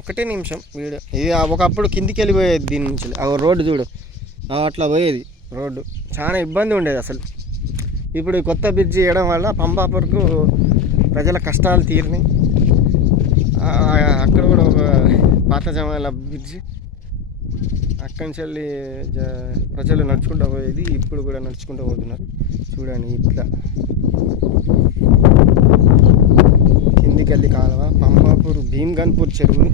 ఒకటే నిమిషం వీడియో ఇది. ఒకప్పుడు కిందికి వెళ్ళిపోయేది దీని నుంచి, ఆ రోడ్డు చూడు అట్లా పోయేది రోడ్డు, చాలా ఇబ్బంది ఉండేది అసలు. ఇప్పుడు కొత్త బ్రిడ్జి వేయడం వల్ల పంబాపూర్కు ప్రజల కష్టాలు తీరినాయి. అక్కడ కూడా ఒక పాత జమాల బ్రిడ్జి, అక్కడి నుంచి వెళ్ళి ప్రజలు నడుచుకుంటూ పోయేది, ఇప్పుడు కూడా నడుచుకుంటూ పోతున్నారు. చూడండి ఇట్లా కిందికి వెళ్ళి కాలువ పంబాపూర్ భీమ్గన్పూర్ చెరువు.